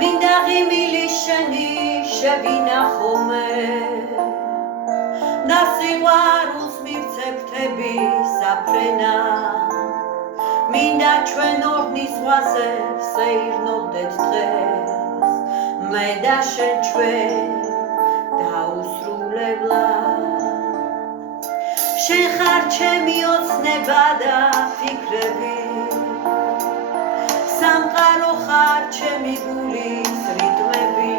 მინდა ღიმილი შენი შევინახო და სიყვარულს მივცეფთები საფრენა მინდა ჩვენ ორდნის ზღვაზე ვსეირნობდეთ დღეს მე და შენ ჩვენ დაუსრულებლად შენ ხარ ჩემი ოცნება და ფიქრები სამყარო ხარ ჩემი გულის რიტმები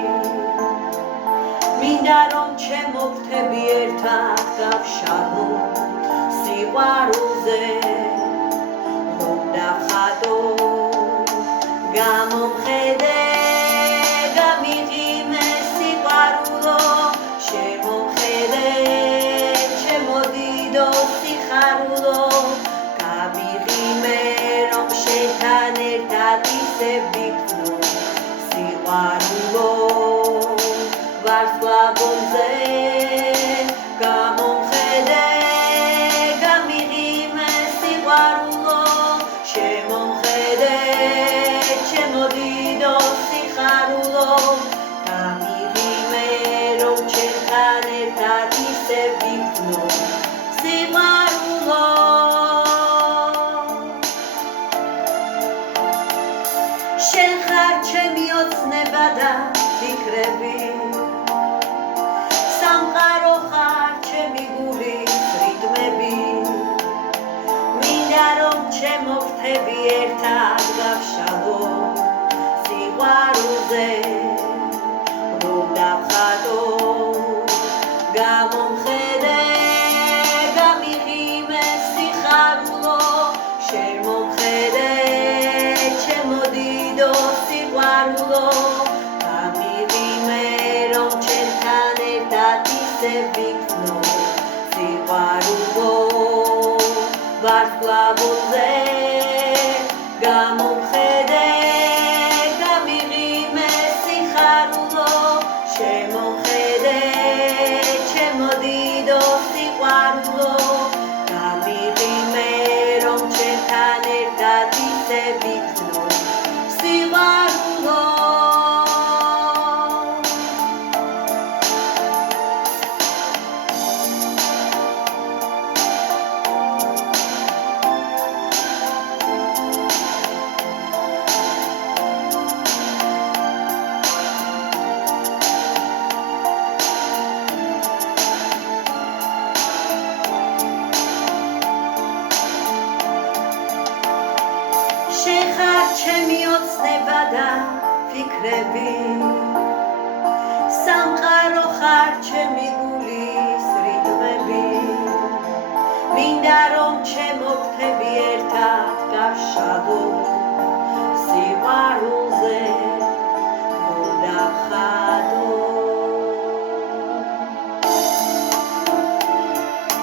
მინდა რომ ჩემო ფრთები ერთად გავშალოთ სიყვარულზე რომ დავხატო გამომხედე გამიღიმე სიყვარულო შემომხედე ჩემო დიდო სიხარულო გამიღიმე რომ შენთან ერთად ისე ვიქნო სიყვარულო ვარსკვლავზე გამომხედე გამიღიმე სიყვარულო შემომხედე ჩემო დიდო სიხარულო გამიღიმე რომ შენთან ერთად ისე ვიქნო სიყვარულო შენ ხარ ჩემი ოცნება და ფიქრები სამყარო ხარ ჩემი გულის რიტმები მინდა რომ ჩემო ფრთები ერთად გავშალოთ სიყვარულზე რომ დავხატო გამომხედე გამიღიმე სიხარულო შემომხედე ჩემო დიდო სიყვარულო გამიღიმე რომ ჩემთან ერთად ისე ვიქნო სიყვარულო ვარსკვლავზე გამომხედე გამიღიმე სიხარულო შემომხედე ჩემო დიდო სიყვარულო გამიღიმე რომ ჩემთან ერთად ისე ვიქნო სიყვარულო შენ ხარ ჩემი ოცნება და ფიქრები სამყარო ხარ ჩემი გულის რიტმები მინდა რომ ჩემო ფრთები ერთად გავშალოთ